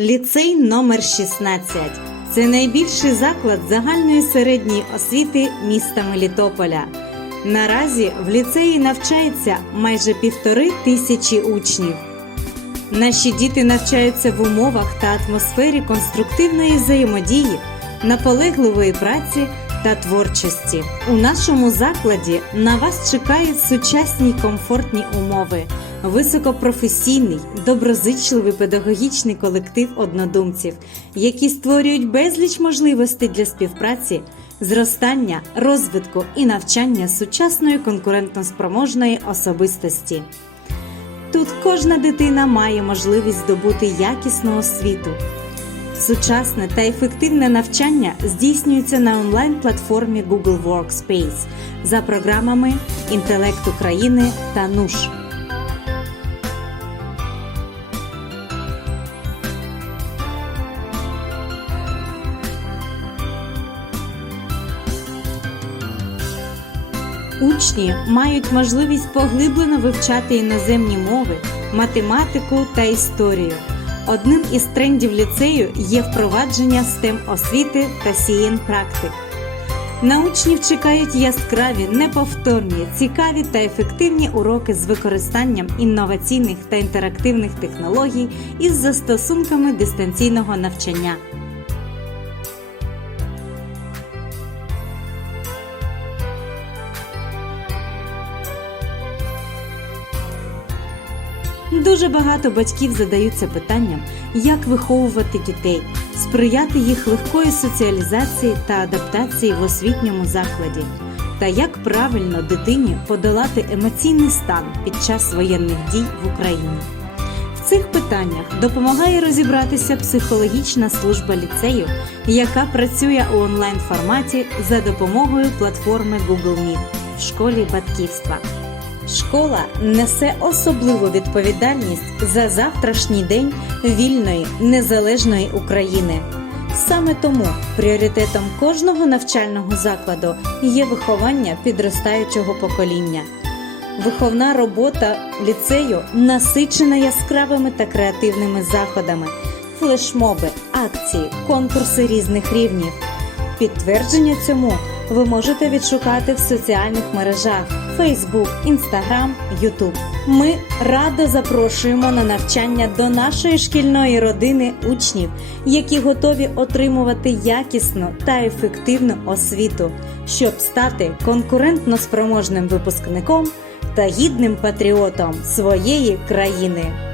Ліцей номер 16 це найбільший заклад загальної середньої освіти міста Мелітополя. Наразі в ліцеї навчається майже півтори тисячі учнів. Наші діти навчаються в умовах та атмосфері конструктивної взаємодії, наполегливої праці та творчості. У нашому закладі на вас чекають сучасні комфортні умови, високопрофесійний, доброзичливий педагогічний колектив однодумців, які створюють безліч можливостей для співпраці, зростання, розвитку і навчання сучасної конкурентноспроможної особистості. Тут кожна дитина має можливість здобути якісну освіту. Сучасне та ефективне навчання здійснюється на онлайн-платформі Google Workspace за програмами Інтелект України та НУШ. Учні мають можливість поглиблено вивчати іноземні мови, математику та історію. Одним із трендів ліцею є впровадження STEM освіти та CN практик. На учнів чекають яскраві, неповторні, цікаві та ефективні уроки з використанням інноваційних та інтерактивних технологій із застосунками дистанційного навчання. Дуже багато батьків задаються питанням, як виховувати дітей, сприяти їх легкої соціалізації та адаптації в освітньому закладі, та як правильно дитині подолати емоційний стан під час воєнних дій в Україні. В цих питаннях допомагає розібратися психологічна служба ліцею, яка працює у онлайн форматі за допомогою платформи Google Meet в школі батьківства. Школа несе особливу відповідальність за завтрашній день вільної незалежної України. Саме тому пріоритетом кожного навчального закладу є виховання підростаючого покоління. Виховна робота ліцею насичена яскравими та креативними заходами, флешмоби, акції, конкурси різних рівнів. Підтвердження цьому ви можете відшукати в соціальних мережах Facebook, Instagram, YouTube. Ми радо запрошуємо на навчання до нашої шкільної родини учнів, які готові отримувати якісну та ефективну освіту, щоб стати конкурентно спроможним випускником та гідним патріотом своєї країни.